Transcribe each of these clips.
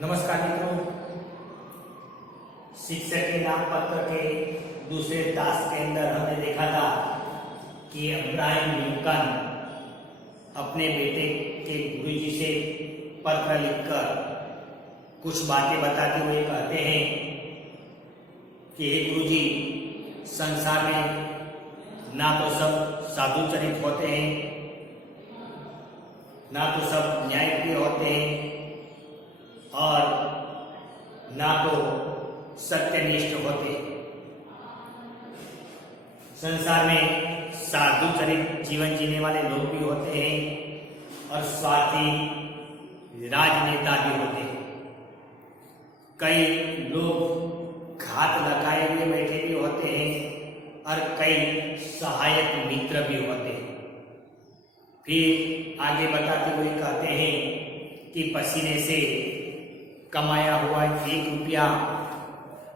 नमस्कार मित्रों, शिक्षक के नाम पत्र के दूसरे टास्क के अंदर हमने देखा था कि अब्राहम लिंकन अपने बेटे के गुरुजी से पत्र लिखकर कुछ बातें बताते हुए कहते हैं कि हे गुरुजी, संसार में ना तो सब साधु चरित होते हैं, ना तो सब न्यायप्रिय होते हैं और ना तो सत्यनिष्ठ होते। संसार में साधु चरित जीवन जीने वाले लोग भी होते हैं और स्वार्थी राजनेता भी होते हैं। कई लोग घात लगाए हुए बैठे भी होते हैं और कई सहायक मित्र भी होते हैं। फिर आगे बताते हुए कहते हैं कि पसीने से कमाया हुआ 1 रुपया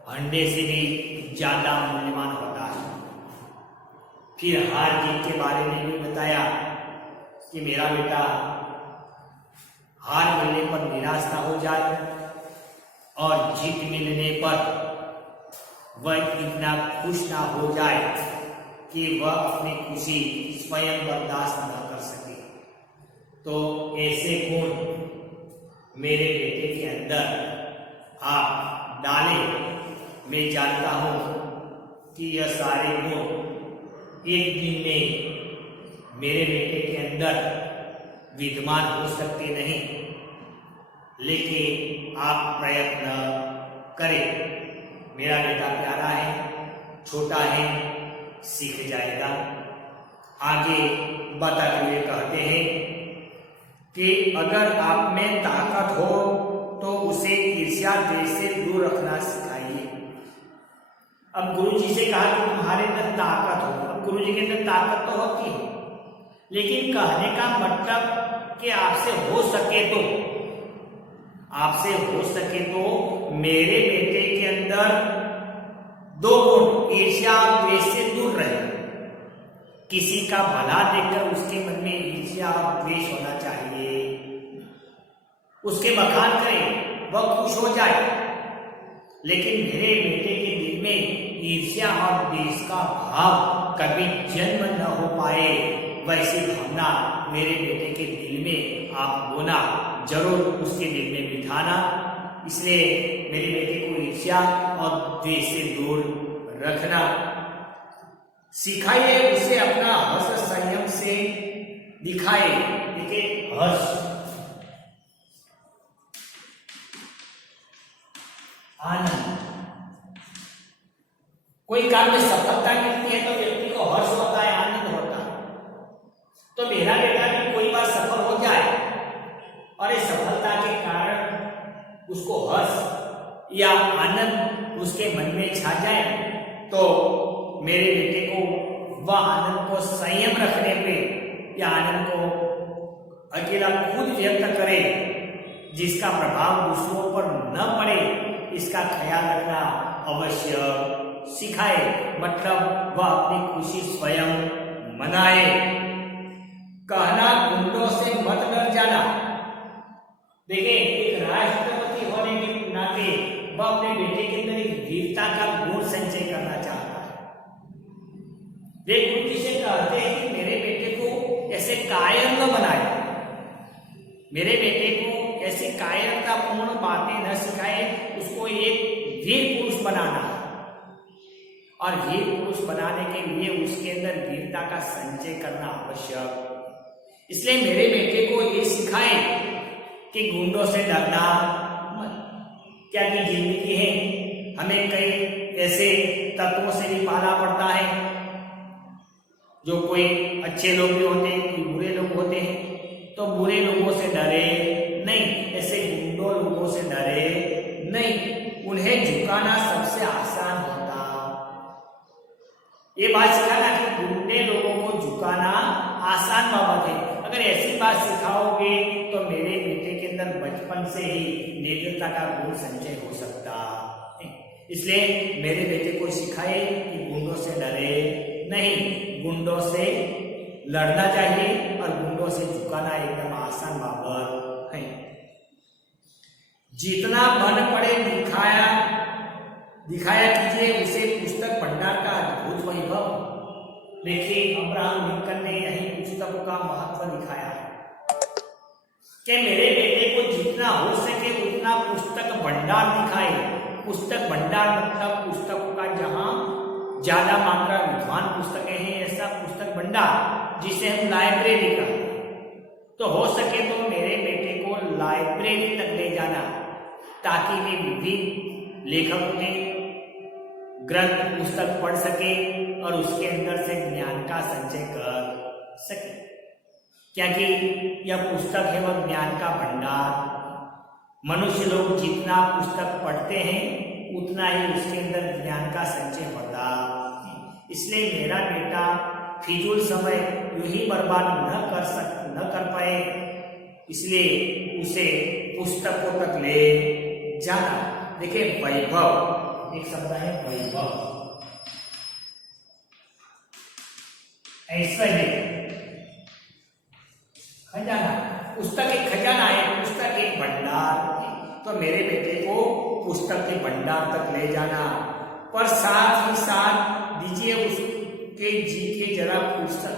अंडे से भी ज्यादा मूल्यवान होता है। फिर हार जीत के बारे में भी बताया कि मेरा बेटा हार मिलने पर निराश ना हो जाए और जीत मिलने पर वह इतना खुश ना हो जाए कि वह अपनी खुशी स्वयं बर्दाश्त न कर सके। तो ऐसे गुण मेरे बेटे के अंदर आप डालें। मैं जानता हूं कि यह सारे गुण एक दिन में मेरे बेटे के अंदर विद्यमान हो सकते नहीं, लेकिन आप प्रयत्न करें। मेरा बेटा प्यारा है, छोटा है, सीख जाएगा। आगे बताते हुए कहते हैं कि अगर आप में ताकत हो तो उसे ईर्ष्या द्वेष से दूर रखना सिखाइए। अब गुरुजी से कहा कि तुम्हारे अंदर ताकत हो। अब गुरुजी के अंदर ताकत तो होती है, लेकिन कहने का मतलब कि आपसे हो सके तो मेरे बेटे के अंदर 2 गुण ईर्ष्या और द्वेष से दूर रहे। किसी का भला देखकर उसके मन में ईर्ष्या और द्वेष होना चाहिए, उसके बखान करें, वह खुश हो जाए। लेकिन मेरे बेटे के दिल में ईर्ष्या और द्वेष का भाव कभी जन्म न हो पाए, वैसी भावना मेरे बेटे के दिल में आप बोना जरूर उसके दिल में बिठाना। इसलिए मेरे बेटे को ईर्ष्या और द्वेष से दूर रखना सिखाइए। उसे अपना हर्ष संयम से दिखाए। देखिए, हर्ष आनंद, कोई काम में सफलता मिलती है तो व्यक्ति को हर्ष होता है, आनंद होता है। तो मेरा बेटा भी कोई बार सफल हो जाए और इस सफलता के कारण उसको हर्ष या आनंद उसके मन में छा जाए, तो मेरे बेटे को वह आनंद को संयम रखने पे या आनंद को अकेला खुद व्यक्त करे, जिसका प्रभाव दूसरों पर न पड़े, इसका ख्याल रखना अवश्य सिखाए। मतलब वह अपनी खुशी स्वयं मनाए। कहना गुंडों से मत डर जाना। देखिए, एक राष्ट्रपति होने के नाते वह अपने बेटे के अंदर एक वीरता का गुण संचय करना चाहता है। वे गुरु से कहते हैं कि मेरे बेटे को ऐसे कायर न बनाए, मेरे बेटे को ऐसी कायरतापूर्ण बातें न सिखाए, उसको एक वीर पुरुष बनाना। और वीर पुरुष बनाने के लिए उसके अंदर वीरता का संचय करना आवश्यक। इसलिए मेरे बेटे को ये सिखाए कि गुंडों से डरना मत। क्या की जिंदगी है, हमें कई ऐसे तत्वों से भी पाला पड़ता है, जो कोई अच्छे लोग भी होते हैं, कोई बुरे लोग होते हैं। तो बुरे लोगों से डरे नहीं, ऐसे गुंडों लोगों से डरे नहीं। उन्हें झुकाना सबसे आसान होता। ये बात सिखाना कि गुंडे लोगों को झुकाना आसान बाबत है। अगर ऐसी बात सिखाओगे तो मेरे बेटे के अंदर बचपन से ही निर्दयता का गुण संचय हो सकता है। इसलिए मेरे बेटे को सिखाए कि गुंडों से डरे नहीं, गुंडों से लड़ना चाहिए और गुंडों से झुकाना एकदम आसान बाबत है। जीतना दिखाया कीजिए उसे पुस्तक भंडार का अद्भुत वैभव। देखिए अब्राहम लिंकन ने यही पुस्तकों का महत्व दिखाया है कि मेरे बेटे को जितना हो सके उतना पुस्तक भंडार दिखाए। पुस्तक भंडार मतलब पुस्तकों का जहां ज्यादा मात्रा विद्वान पुस्तकें हैं ऐसा पुस्तक भंडार जिसे हम लाइब्रेरी कहते हैं। तो हो सके तो मेरे बेटे को लाइब्रेरी तक ले जाना ताकि वे विभिन्न लेखकों के ग्रंथ पुस्तक पढ़ सके और उसके अंदर से ज्ञान का संचय कर सके, क्योंकि यह पुस्तक है वह ज्ञान का भंडार। मनुष्य लोग जितना पुस्तक पढ़ते हैं उतना ही उसके अंदर ज्ञान का संचय होता है। इसलिए मेरा बेटा फिजूल समय यूं ही बर्बाद न कर पाए, इसलिए उसे पुस्तकों तक ले जाना। देखिए वैभव एक शब्द है वैभव, ऐश्वर्य, खजाना। पुस्तक एक खजाना है, पुस्तक एक भंडार है। तो मेरे बेटे को पुस्तक के भंडार तक ले जाना, पर साथ ही साथ दीजिए उसके जी के जरा पुस्तक।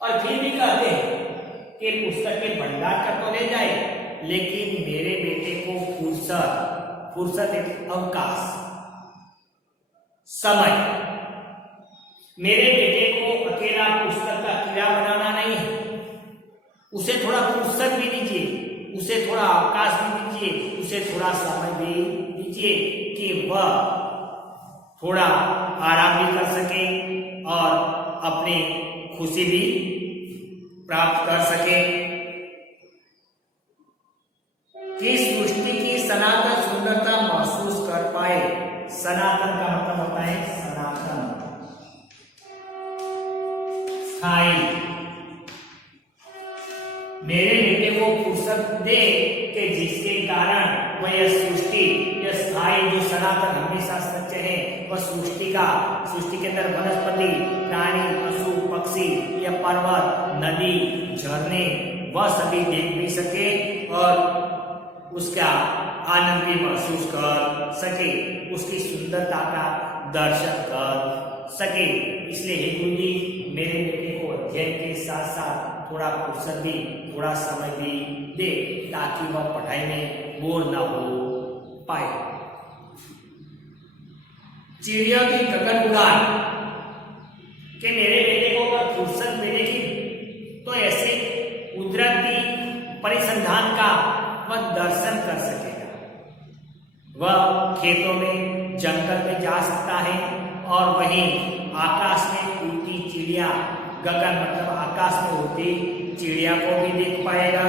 और फिर भी कहते हैं कि पुस्तक के भंडार तक तो ले जाए, लेकिन मेरे बेटे को फुर्सत एक अवकाश, समय। मेरे बेटे को अकेला पुस्तक का कीड़ा बनाना नहीं है, उसे थोड़ा फुर्सत भी दीजिए, उसे थोड़ा अवकाश भी दीजिए, उसे थोड़ा समय भी दीजिए कि वह थोड़ा आराम भी कर सके और अपनी खुशी भी प्राप्त कर सके। कि सृष्टि की सनातन सुंदरता महसूस कर पाए। सनातन का मतलब होता है सनातन, स्थायी। मेरे बेटे को फुर्सत दे कि जिसके कारण वह यह सृष्टि, यह स्थायी जो सनातन हमेशा सत्य है, वह सृष्टि के अंदर वनस्पति, प्राणी, पशु, पक्षी, यह पर्वत, नदी, झरने, वह सभी देख भी सके और उसका आनंद भी महसूस कर सके, उसकी सुंदरता का दर्शन कर सके। इसलिए हे गुरु जी मेरे बेटे को अध्ययन के साथ साथ थोड़ा फुर्सत भी, थोड़ा समय भी दे ताकि वह पढ़ाई में बोर न हो पाए। चिड़िया की गगन उड़ान कि मेरे बेटे को अगर फुर्सत मिलेगी तो ऐसे कुदरती परिसंधान का वह दर्शन कर सकेगा। वह खेतों में, जंगल में जा सकता है और वहीं आकाश में उड़ती चिड़िया, गगन मतलब आकाश में उड़ती चिड़िया को भी देख पाएगा।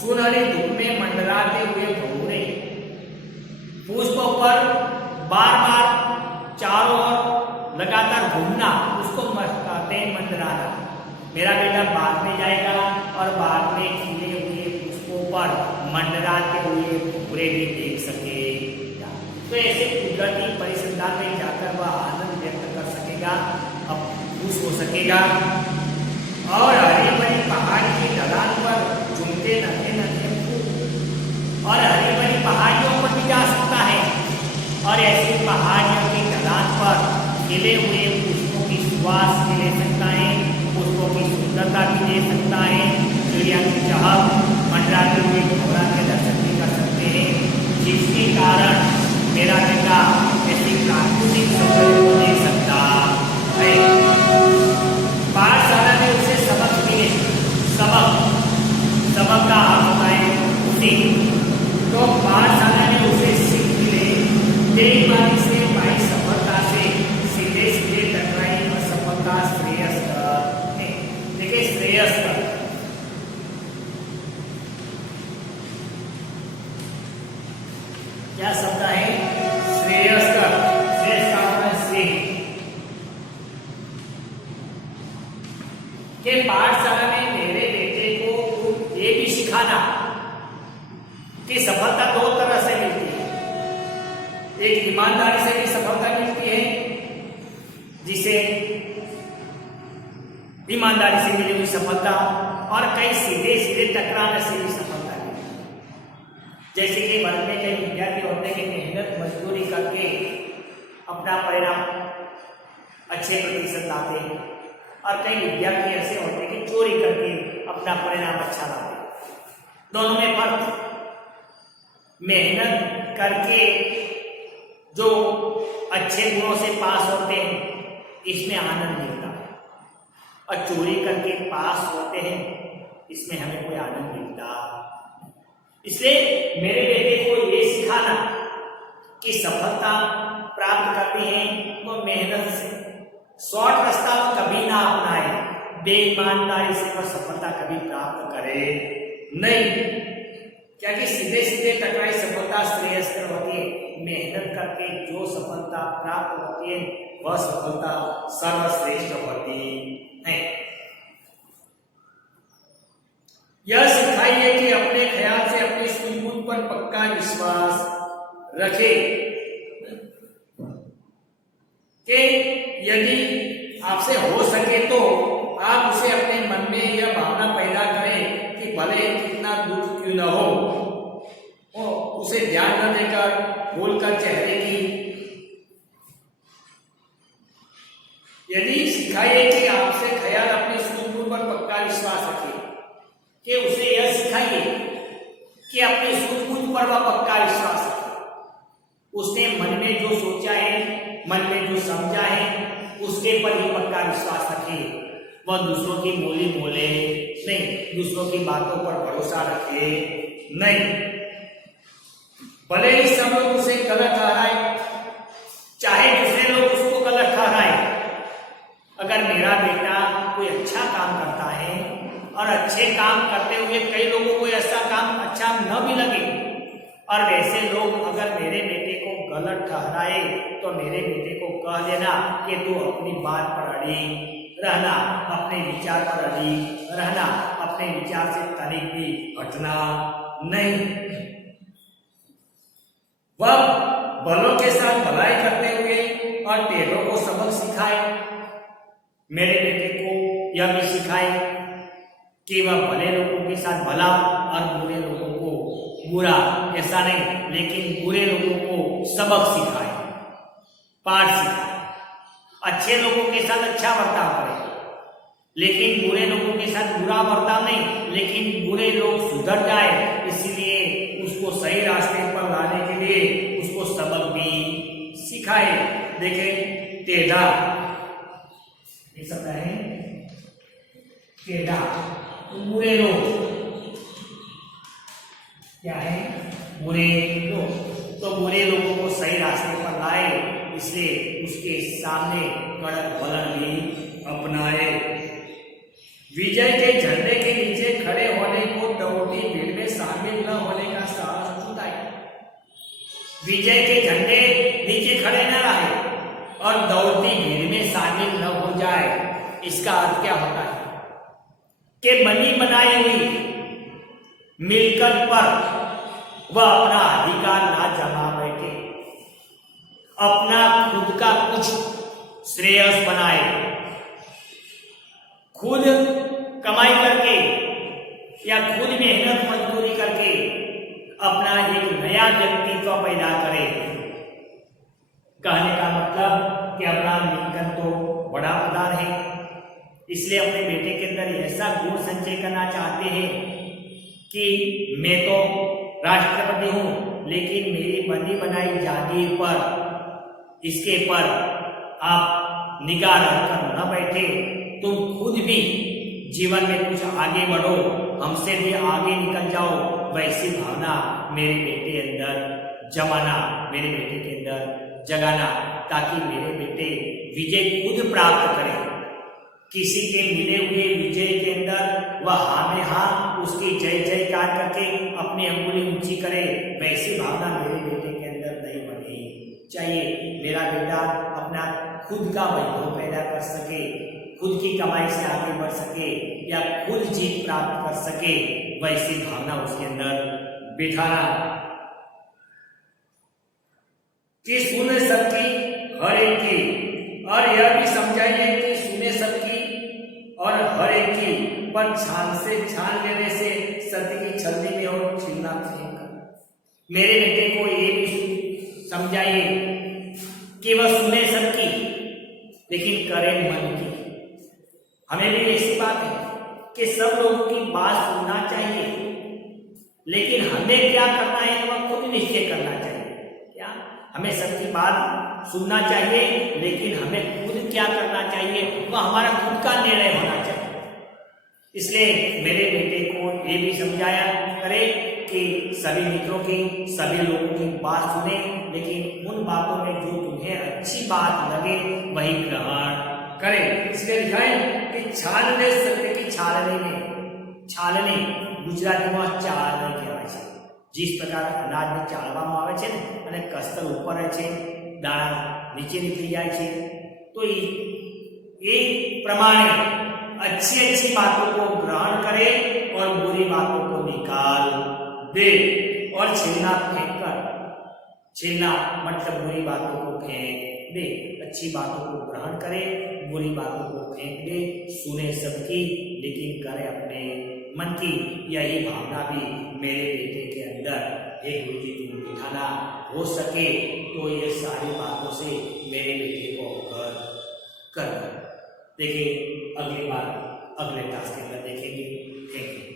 सुनहरी धूप में मंडराते हुए भंवरे पुष्पों पर बार बार चारों ओर लगातार घूमना, उसको कहते हैं मंडराना। मेरा बेटा बाग में जाएगा और बाग में खिले हुए पुष्पों पर मंडराते हुए भंवरे भी देख सकेगा। तो ऐसे कुदरती परिसंधान में जाकर वह आनंद व्यक्त कर सकेगा, अब खुश हो सकेगा। और हरी भरी पहाड़ी की ढलान पर झूमते नन्हे नन्हे फूल, और हरी भरी पहाड़ियों पर भी जा सकता है और ऐसी पहाड़ियों की ढलान पर खिले हुए पुष्पों की सुवास भी ले सकता है, पुष्पों की सुंदरता भी ले सकता है, चिड़िया की चहक, मंडराते हुए भंवरा के दर्शन भी कर सकते हैं, जिसके कारण मेरा बेटा ऐसी प्राकृतिक सौंदर्य को देख सकता है। पाठशाला में उसे सबक मिले, सबक का अर्थ होता है सीख। तो पाठशाला में उसे सीख मिले, बेईमानी से पाई सफलता से सीधे सीधे टकराई असफलता श्रेयस्कर है। देखिए श्रेयस्कर क्या शब्द है? श्रेयस्कर। श्रेयस्कर के पाठशाला में मेरे बेटे को ये भी सिखाना कि सफलता दो तरह से मिलती है। एक ईमानदारी से भी सफलता मिलती है, जिसे ईमानदारी से मिली हुई सफलता, और कई सीधे सीधे टकराने से भी सफलता मिलती है। जैसे कि भारत में कई विद्यार्थी होते हैं कि मेहनत मजदूरी करके अपना परिणाम अच्छे प्रतिशत लाते हैं, और कई विद्यार्थी ऐसे होते हैं कि चोरी करके अपना परिणाम अच्छा लाते हैं। दोनों में फर्क। मेहनत करके जो अच्छे गुणों से पास होते हैं इसमें आनंद मिलता है, और चोरी करके पास होते हैं इसमें हमें कोई आनंद मिलता। इसलिए मेरे बेटे को ये सिखाना कि सफलता प्राप्त करनी है तो मेहनत से, शॉर्ट रास्ता कभी ना अपनाए, बेईमानदारी से वह सफलता कभी प्राप्त करे नहीं, क्योंकि सीधे सीधे टकराई सफलता श्रेयस्कर होती है। मेहनत करके जो सफलता प्राप्त होती है वह सफलता सर्वश्रेष्ठ होती है। यह सिखाइए कि अपने ख्याल से अपनी सूझबूझ पर पक्का विश्वास रखे, कि यदि आपसे हो सके तो आप उसे अपने मन में यह भावना पैदा करें कि भले कितना दुख क्यों न हो, उसे ध्यान न देकर बोलकर चेहरे की। यदि सिखाइए कि आपसे ख्याल अपने सूझबूझ पर पक्का विश्वास रखे, कि उसे यह सिखाइए कि अपने सूझबूझ पर वह पक्का विश्वास रखे, उसने मन में जो सोचा है, मन में जो समझा है उसके पर ही पक्का विश्वास रखे। वह दूसरों की बोली बोले नहीं, दूसरों की बातों पर भरोसा रखे नहीं। भले ही सब लोग उसे गलत ठहराए, चाहे दूसरे लोग उसको गलत ठहराए, अगर मेरा बेटा कोई अच्छा काम करता है और अच्छे काम करते हुए कई लोगों को ऐसा काम अच्छा न भी लगे, और वैसे लोग अगर मेरे बेटे को गलत ठहराए तो मेरे बेटे को कह देना कि तू अपनी बात पर अड़ी रहना, अपने विचार पर अड़ी रहना, अपने विचार से तनिक भी हटना नहीं। वह भलों के साथ भलाई करते हुए और टेढ़ों को सबक सिखाए। मेरे बेटे को यह भी सिखाए कि वह भले लोगों के साथ भला और बुरे लोगों को बुरा, ऐसा नहीं, लेकिन बुरे लोगों को सबक सिखाए, पाठ सिखाए। अच्छे लोगों के साथ अच्छा बर्ताव करें, लेकिन बुरे लोगों के साथ बुरा बर्ताव नहीं, लेकिन बुरे लोग सुधर जाए इसलिए उसको सही रास्ते पर लाने के लिए उसको सबक भी सिखाए। देखें, टेढ़ा, ये सब है टेढ़ा, तो बुरे लोग क्या है, बुरे लोग, तो बुरे लोगों को सही रास्ते पर लाए, इसलिए उसके सामने कड़क वलन भी अपनाए। विजय के झंडे के नीचे खड़े होने को दौड़ती भीड़ में शामिल न होने का साहस जुटाए। विजय के झंडे नीचे खड़े न रहे और दौड़ती भीड़ में शामिल न हो जाए। इसका अर्थ क्या होता है कि बनी बनाई हुई मिलकत पर वह अपना अधिकार ना जमा बैठे, अपना खुद का कुछ श्रेयस बनाए, खुद कमाई करके या खुद मेहनत मजदूरी करके अपना एक नया व्यक्तित्व पैदा करे। कहने का मतलब कि अब्राहम लिंकन तो बड़ा प्रधान है, इसलिए अपने बेटे के अंदर ऐसा गुण संचय करना चाहते हैं कि मैं तो राष्ट्रपति हूं, लेकिन मेरी बनी बनाई जागीर पर, इसके पर आप निगाह रखकर न बैठे, तुम खुद भी जीवन में कुछ आगे बढ़ो, हमसे भी आगे निकल जाओ, वैसी भावना मेरे बेटे अंदर जमाना, मेरे बेटे के अंदर जगाना, ताकि मेरे बेटे विजय खुद प्राप्त करें। किसी के मिले हुए विजय के अंदर वह हाँ में हाँ उसकी जय जयकार करके अपनी अंगुली ऊंची करे, वैसी भावना मेरे बेटे के अंदर नहीं होनी चाहिए। मेरा बेटा अपना खुद का वैभव पैदा कर सके, खुद की कमाई से आगे बढ़ सके या खुद जीत प्राप्त कर सके, वैसी भावना उसके अंदर बिठाना। कि सुने सबकी हर एक की, और यह भी समझाइए कि सुने सबकी और हर एक की, पर छान से छान लेने से सत्य की छलनी में और छिलना नहीं। मेरे बेटे को ये भी समझाइए कि वह सुने सबकी लेकिन करे मन की। हमें भी ऐसी बात है कि सब लोगों की बात सुनना चाहिए, लेकिन हमें क्या करना है वह खुद निश्चय करना चाहिए। क्या हमें सबकी बात सुनना चाहिए, लेकिन हमें खुद क्या करना चाहिए वह हमारा खुद का निर्णय होना चाहिए। इसलिए मेरे बेटे को ये भी समझाया करे कि सभी मित्रों की, सभी लोगों की बात सुने, लेकिन उन बातों में जो तुम्हें अच्छी बात लगे वही ग्रहण करे। इसलिए लिखा है कि छालने सत्य की छालनी में, छालनी ગુજરાતીમાં ચાળણી કહેવાય છે। जिस प्रकार અનાજને ચાળવામાં આવે છે ને અને કસ્તર ઉપર રહે છે, દાણા નીચે નીકળી જાય છે, તો એ प्रमाणे अच्छी अच्छी बातों को ग्रहण करे और बुरी बातों को निकाल दे और छीलना फेंक कर, छीलना मतलब बुरी बातों को फेंक दे, अच्छी बातों को ग्रहण करे, बुरी बातों को फेंक दे, सुने सबकी लेकिन करे अपने मन की। यही भावना भी मेरे बेटे के अंदर हे गुरुजी तुम बिठाना हो सके तो ये सारी बातों से मेरे बेटे को अवगत कर। देखिए अगली बार अगले क्लास के अंदर देखेंगे। Thank you.